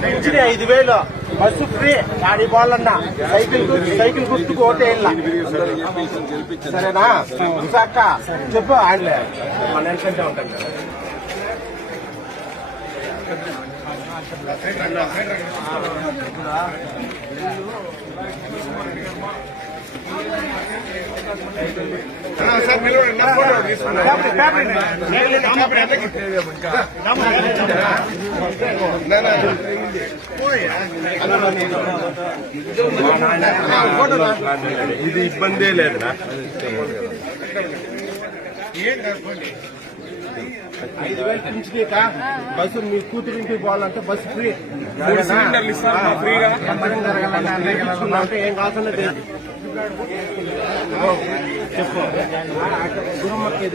Pension 5,000 bus free గాడి పోవాలన్నా cycle గుర్తుకు ఓటే సరేనా విశాఖ చెప్పు ఆయనలే మన వెనకంటే ఉంటాం కదా. ఇది ఇబ్బందే లేదురా. 5,000 పింఛనీక బస్సు మీ కూతురు ఇంటికి పోవాలంటే బస్సు ఫ్రీ. ఏం కావాల్సిన చెప్పు గురుమ్మకి